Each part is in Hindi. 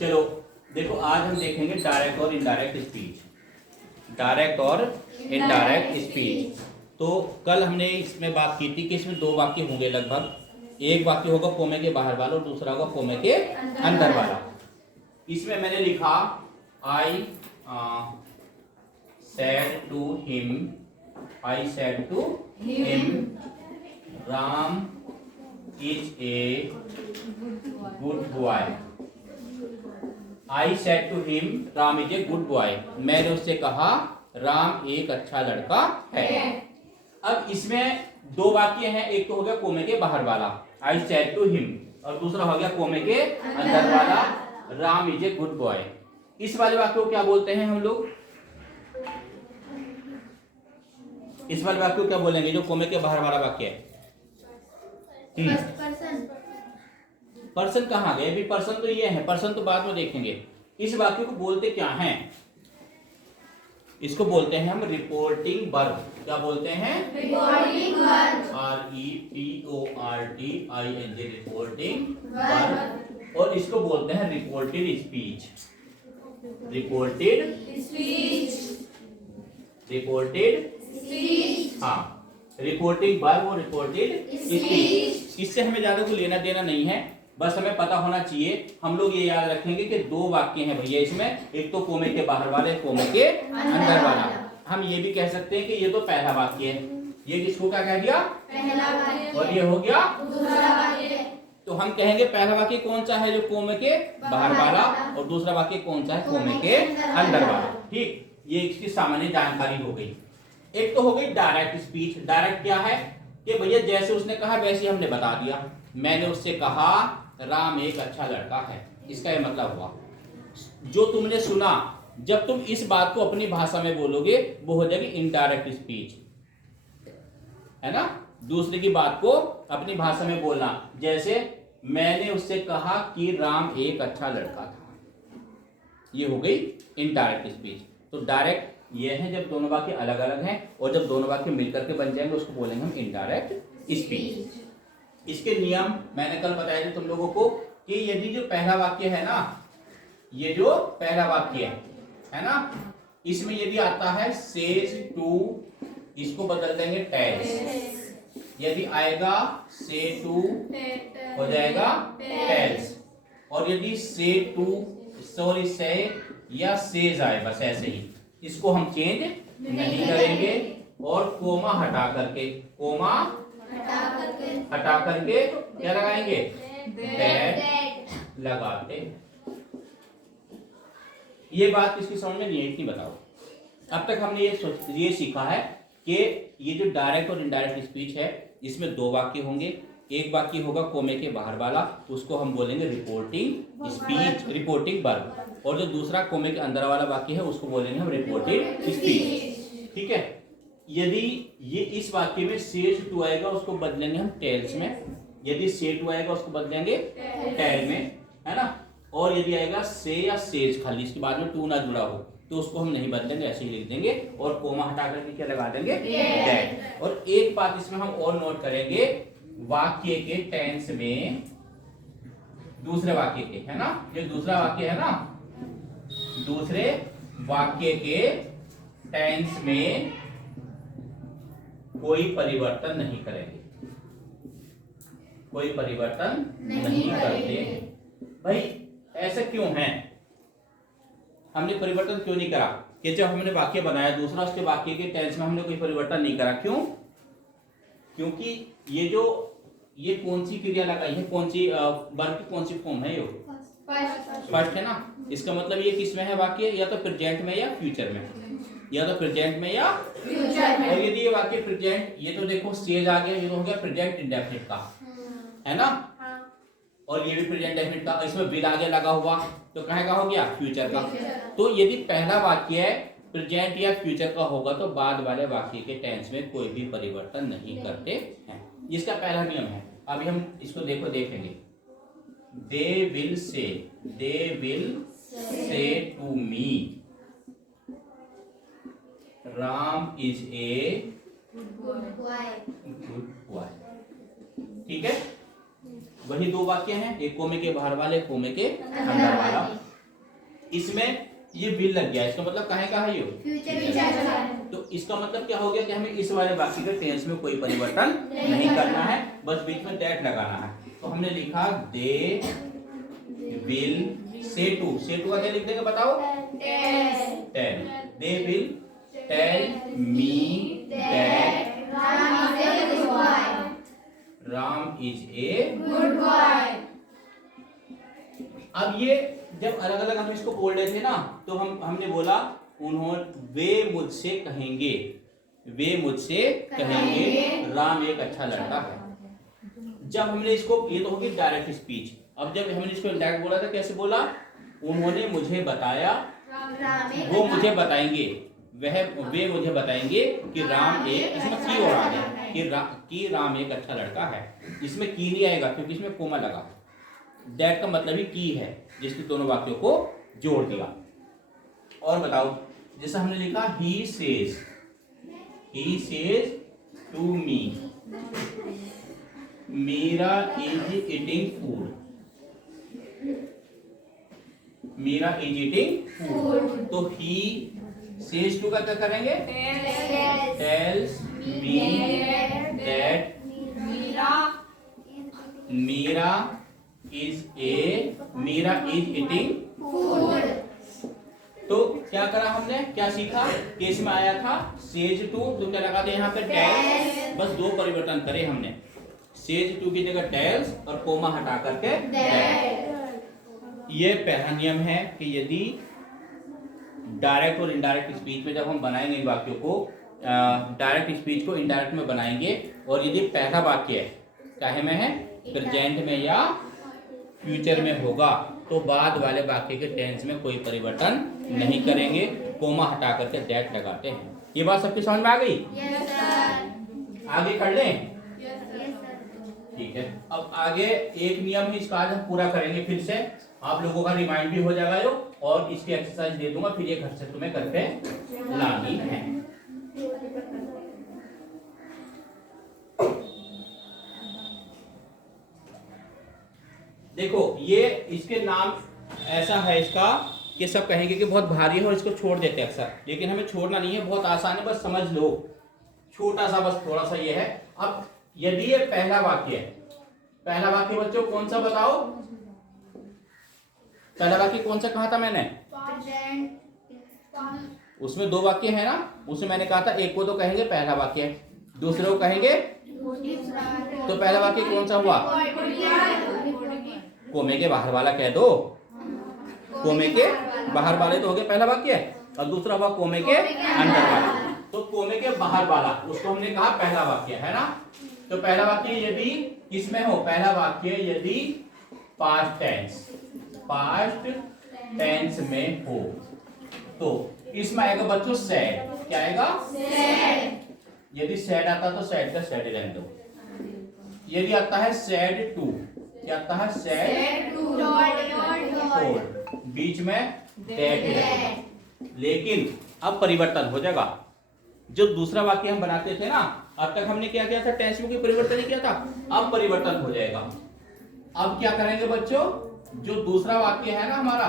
चलो देखो, आज हम देखेंगे डायरेक्ट और इनडायरेक्ट स्पीच। डायरेक्ट और इनडायरेक्ट स्पीच। तो कल हमने इसमें बात की थी कि इसमें दो वाक्य होंगे लगभग। एक वाक्य होगा कोमे के बाहर वाला और दूसरा होगा कोमे के अंदर वाला। इसमें मैंने लिखा I said to him, I said to him Ram is a good boy. I said to him Ram is a good boy. मैंने उससे कहा राम एक अच्छा लड़का है। अब इसमें दो वाक्य हैं, एक तो हो गया कोमे के बाहर वाला आई सेड टू हिम, और दूसरा हो गया कोमे के अंदर वाला Ram is a good boy. इस वाले वाक्य को क्या बोलते हैं हम लोग? इस वाले वाक्य को क्या बोलेंगे जो कोमे के बाहर वाला वाक्य है? पर्सन कहाँ गए? अभी पर्सन तो ये है, पर्सन तो बाद में देखेंगे। इस वाक्य को बोलते क्या हैं? इसको बोलते हैं हम रिपोर्टिंग वर्ब। क्या बोलते हैं? Reporting verb. REPORTING reporting verb. और इसको बोलते हैं reported speech. Reported speech. Reported speech. हाँ, रिपोर्टिंग वर्ब और रिपोर्टेड स्पीच। इससे हमें ज्यादा कोई लेना देना नहीं है, बस हमें पता होना चाहिए। हम लोग ये याद रखेंगे कि दो वाक्य हैं भैया इसमें, एक तो कोमे के बाहर वाले, कोमे के अंदर वाला। हम ये भी कह सकते हैं कि ये तो पहला वाक्य है, ये किसको क्या कह दिया? पहला वाक्य। और ये हो गया दूसरा वाक्य। तो हम कहेंगे पहला वाक्य कौन सा है जो कोमे के बाहर वाला, और दूसरा वाक्य कौन सा है कोमे के अंदर वाला। ठीक, ये इसकी सामान्य जानकारी हो गई। एक तो हो गई डायरेक्ट स्पीच। डायरेक्ट क्या है कि भैया जैसे उसने कहा वैसे हमने बता दिया। मैंने उससे कहा राम एक अच्छा लड़का है, इसका ये मतलब हुआ। जो तुमने सुना, जब तुम इस बात को अपनी भाषा में बोलोगे वो हो जाएगी इनडायरेक्ट स्पीच, है ना? दूसरे की बात को अपनी भाषा में बोलना। जैसे मैंने उससे कहा कि राम एक अच्छा लड़का था, ये हो गई इनडायरेक्ट स्पीच। तो डायरेक्ट ये है जब दोनों वाक्य अलग अलग हैं, और जब दोनों वाक्य मिलकर के बन जाएंगे उसको बोलेंगे हम इनडायरेक्ट स्पीच। इसके नियम मैंने कल बताए थे तुम लोगों को कि यदि जो पहला वाक्य है ना, ये जो पहला वाक्य है ना, इसमें यदि आता है सेज टू, इसको बदल देंगे टेल्स। यदि आएगा से टू हो जाएगा टेल्स। और यदि से टू, सॉरी से या सेज आए, बस ऐसे ही, इसको हम चेंज नहीं करेंगे। और कोमा हटा करके, कोमा हटा करके क्या लगाएंगे? दैट लगाते। ये बात किसकी समझ में नहीं है? इतनी बताओ। अब तक हमने ये सीखा है कि ये जो डायरेक्ट और इनडायरेक्ट स्पीच है, इसमें दो वाक्य होंगे। एक वाक्य होगा कोमे के बाहर वाला, उसको हम बोलेंगे रिपोर्टिंग स्पीच, रिपोर्टिंग वर्ब। और जो दूसरा कोमे के अंदर वाला वाक्य है उसको बोलेंगे हम रिपोर्टेड स्पीच। ठीक है। यदि ये इस वाक्य में सेज टू आएगा उसको बदलेंगे हम टेल्स में, यदि से टू आएगा उसको बदलेंगे टेल में, है ना? और यदि आएगा से या सेज खाली, इसके बाद में टू ना जुड़ा हो, तो उसको हम नहीं बदलेंगे, ऐसे ही लिख देंगे। और कोमा हटा करके क्या लगा देंगे? दैट। और एक बात इसमें हम और नोट करेंगे, वाक्य के टेंस में, दूसरे वाक्य के, है ना, ये दूसरा वाक्य है ना, दूसरे वाक्य के टेंस में कोई परिवर्तन नहीं करेंगे, कोई परिवर्तन नहीं करते। भाई ऐसा क्यों है? हमने परिवर्तन क्यों नहीं करा? कि जब हमने वाक्य बनाया दूसरा, उसके वाक्य के टेंस में हमने कोई परिवर्तन नहीं करा। क्यों? क्योंकि ये कौन सी क्रिया लगाई है, कौन सी वर्ब की कौन सी फॉर्म है? ये फर्स्ट है ना। इसका मतलब ये किस में है वाक्य? या तो प्रेजेंट में या फ्यूचर में, या तो प्रेजेंट में या फ्यूचर में। और यदि ये वाक्य प्रेजेंट, ये तो देखो स्टेज आ गया, ये तो हो गया प्रेजेंट इंडेफिनिट का, है ना? और ये भी प्रेजेंट इंडेफिनिट का, इसमें विल आगे लगा हुआ, तो कहाँ का हो गया? फ्यूचर का। तो यदि पहला वाक्य है प्रेजेंट या फ्यूचर का होगा तो बाद वाले वाक्य के टेंस में कोई भी परिवर्तन नहीं करते हैं। इसका पहला नियम है। अभी हम इसको देखेंगे। They will say to me Ram is a good boy. ठीक है, वही दो वाक्य हैं, एक कोमे के बाहर वाले, कोमे के अंदर वाला। इसमें ये विल लग गया, इसका मतलब काहे का है ये फ्यूचर। तो इसका मतलब क्या हो गया कि हमें इस वाले वाक्य के टेंस में कोई परिवर्तन नहीं करना है, बस बीच में दैट लगाना है। तो हमने लिखा दे विल से टू का क्या लिख देंगे बताओ? Tell. They will tell me that Ram is a good boy. अब ये जब अलग अलग हम इसको बोल रहे थे ना, तो हमने बोला वे मुझसे कहेंगे राम एक अच्छा लड़का है। जब हमने इसको, ये तो होगी डायरेक्ट स्पीच। अब जब हमने इसको इनडायरेक्ट बोला था, कैसे बोला? उन्होंने मुझे बताया, वो मुझे बताएंगे, वे मुझे बताएंगे कि राम एक, इसमें की हो रहा है कि राम एक अच्छा लड़का है। इसमें की नहीं आएगा क्योंकि इसमें कोमा लगा। दैट का मतलब ही की है, जिसने दोनों वाक्यों को जोड़ दिया। और बताओ, जैसा हमने लिखा he says to me Meera is eating food. तो ही सेज टू का क्या करेंगे? Tells me that Meera is eating food. तो क्या करा हमने, क्या सीखा? केस में आया था सेज टू, तो क्या लगा दिया यहाँ पे? टेल्स। बस दो परिवर्तन करे हमने, सेज टू की जगह टेल्स और कोमा हटा करके दैट। ये पहला नियम है कि यदि डायरेक्ट और इनडायरेक्ट स्पीच में जब हम बनाएंगे इन वाक्यों को, डायरेक्ट स्पीच को इनडायरेक्ट में बनाएंगे, और यदि पहला वाक्य है चाहे में है प्रेजेंट में या फ्यूचर में होगा, तो बाद वाले वाक्य के टेंस में कोई परिवर्तन नहीं करेंगे, कोमा हटा करके दैट लगाते हैं। ये बात सबकी समझ में आ गई? Yes sir. आगे कर लें? Yes sir. ठीक है। अब आगे एक नियम ही इसका आज हम पूरा करेंगे, फिर से आप लोगों का रिमाइंड भी हो जाएगा यो, और इसकी एक्सरसाइज दे दूंगा, फिर ये घर से तुम्हें करके लानी है। देखो, ये इसके नाम ऐसा है इसका कि सब कहेंगे कि बहुत भारी है और इसको छोड़ देते हैं अक्सर, लेकिन हमें छोड़ना नहीं है, बहुत आसान है, बस समझ लो। छोटा सा बस थोड़ा सा ये है। अब यदि ये पहला वाक्य है, पहला वाक्य बच्चों कौन सा बताओ? पहला वाक्य कौन सा कहा था मैंने? उसमें दो वाक्य है ना, उसमें मैंने कहा था एक को तो कहेंगे पहला वाक्य है, दूसरे को कहेंगे, तो पहला वाक्य कौन सा हुआ? कोमे के बाहर वाला कह दो, कोमे के बाहर वाले तो हो गए पहला वाक्य, और दूसरा हुआ कोमे के अंदर वाला। तो कोमे के बाहर वाला उसको हमने कहा पहला वाक्य, है ना। तो पहला वाक्य यदि किसमें हो? पहला वाक्य यदि पास्ट टेंस में हो, तो इसमें आएगा बच्चों सैड। क्या आएगा? सैड। यदि सैड आता तो सैड का सैड रहने दो। यदि आता है सैड टू, क्या आता है? सैड टू, बीच में दैट है। लेकिन अब परिवर्तन हो जाएगा। जो दूसरा वाक्य हम बनाते थे ना, अब तक हमने क्या किया था? टेंस में कोई परिवर्तन नहीं किया था, अब परिवर्तन हो जाएगा। अब क्या करेंगे बच्चों? जो दूसरा वाक्य है ना हमारा,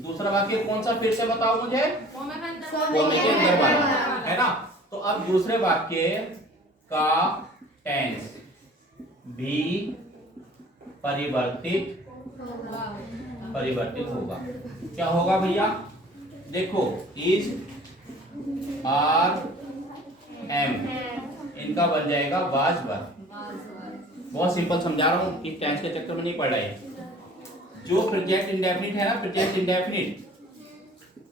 दूसरा वाक्य कौन सा? फिर से बताओ मुझे। कोमे के अंदर वाला, है ना। तो अब दूसरे वाक्य का टेंस भी परिवर्तित होगा। क्या होगा भैया? देखो, इज आर एम, इनका बन जाएगा वाज वर। बहुत सिंपल समझा रहा हूँ कि टेंस के चक्कर में नहीं पड़ रहा है। जो प्रेजेंट इंडेफिनिट है ना, प्रेजेंट इंडेफिनिट,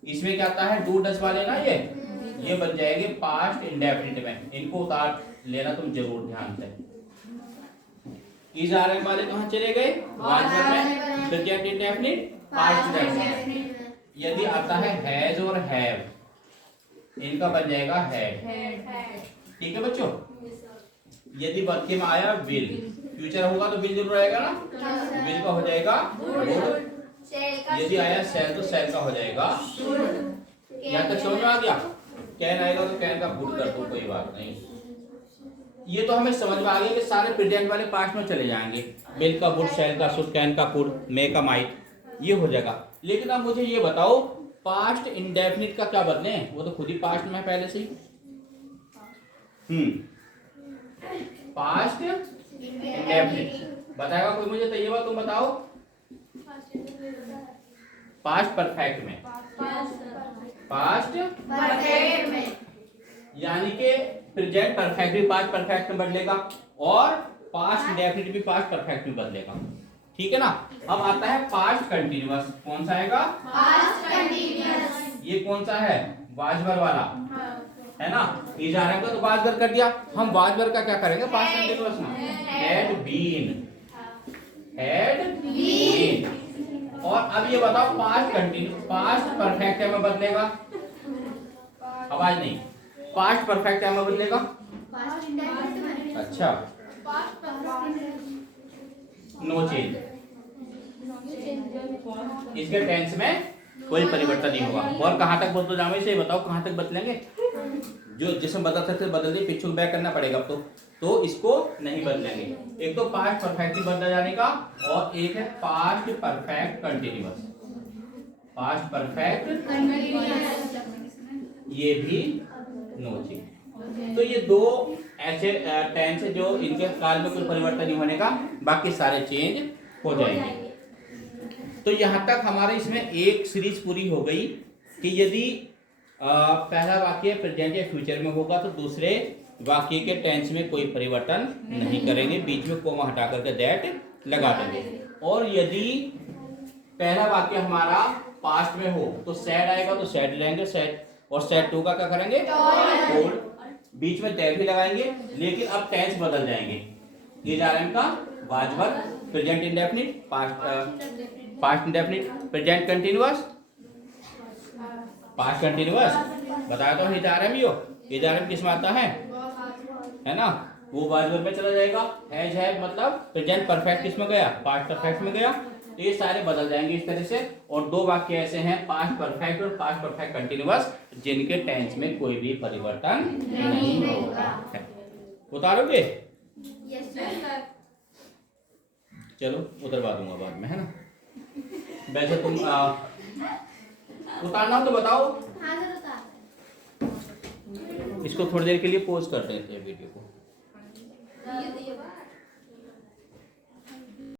इसमें क्या आता है? डू डस वाले ना, ये बन जाएंगे पास्ट इंडेफिनिट में। इनको उतार लेना तुम जरूर ध्यान से। इज आर एम वाले कहाँ चले गए? वाज वर में, प्रेजेंट इंडेफिनिट, पास्ट इंडेफिनिट। यदि आता है हैज और हैव, इनका बन जाएगा हैड। ठीक है बच्चों। यदि वाक्य में आया विल, फ्यूचर होगा तो विल जरूर आएगा ना, विल का हो जाएगा वुड। यदि आया शैल तो शैल का हो जाएगा शुड। यहाँ तक समझ में आ गया? कैन आएगा तो कैन का वुड कर दो, कोई बात नहीं। ये तो हमें समझ में आ गया कि सारे प्रेजेंट वाले पास्ट में चले जाएंगे। विल का वुड, शैल का शुड, कैन का कुड, मे का माइट, ये हो जाएगा। लेकिन अब मुझे ये बताओ पास्ट इंडेफिनिट का क्या बदले, वो तो खुद ही पास्ट में है पहले से ही। पास्ट इंडेफिनिट बताएगा कोई मुझे, तो ये बात तुम बताओ। पास्ट परफेक्ट में, पास्ट परफेक्ट में, यानी कि प्रेजेंट परफेक्ट भी पास्ट परफेक्ट में बदलेगा और पास्ट इंडेफिनिट भी पास्ट परफेक्ट में बदलेगा, ठीक है ना। अब आता है पास्ट कंटीन्यूअस, कौन सा आएगा? पास्ट कंटीन्यूअस, ये कौन सा है? वाजवर वाला है ना। इज आर का तो वाजवर कर दिया, हम वाजवर का क्या करेंगे पास्ट कंटीन्यूअस में? Had been, had been. और अब ये बताओ पास्ट कंटीन्यूअस, पास्ट परफेक्ट में बदलेगा, आवाज नहीं, पास्ट परफेक्ट में बदलेगा। पास्ट इंडेफिनिट, अच्छा, पास्ट परफेक्ट, नो चेंज, इसके टेंस में कोई परिवर्तन नहीं होगा। और कहां तक बदलो जामे से बताओ, कहां तक बदलेंगे? जो जिसमें बदल सकते बदल दे, पिछू बैक करना पड़ेगा अब तो इसको नहीं बदलेंगे। एक तो पास्ट परफेक्ट बदला जाने का और एक है past perfect continuous, past perfect continuous, ये भी नो चेंज। तो ये दो ऐसे टेंस है जो इनके काल में कोई परिवर्तन नहीं होने का, बाकी सारे चेंज हो जाएंगे। तो यहाँ तक हमारे इसमें एक सीरीज पूरी हो गई कि यदि पहला वाक्य प्रेजेंट या फ्यूचर में होगा तो दूसरे वाक्य के टेंस में कोई परिवर्तन नहीं करेंगे, बीच में कोमा हटा करके दैट लगा देंगे। और यदि पहला वाक्य हमारा पास्ट में हो तो सैड आएगा तो सैड रहेंगे सैड, और सैड टू का क्या करेंगे? टोल्ड। बीच में दैट भी लगाएंगे, लेकिन अब टेंस बदल जाएंगे। ये जा रहा है इनका वाजवर, present indefinite, past indefinite, present continuous, past continuous. बताया तो हिजारम हिजारम किस में आता है ना, वो वाजवर में चला जाएगा। हैज है मतलब प्रेजेंट परफेक्ट किस में गया? पास्ट परफेक्ट में गया। तो ये सारे बदल जाएंगे इस तरह से। और दो वाक्य ऐसे हैं पास्ट परफेक्ट और पास्ट परफेक्ट कंटीन्यूअस जिनके टेंस में कोई भी परिवर्तन नहीं होगा। उतारोगे? यस सर, चलो उतरवा दूंगा बाद में, है ना। वैसे तुम उतारना हो तो बताओ। हाँ सर उतार, इसको थोड़ी देर के लिए पॉज कर देते हैं वीडियो को। ये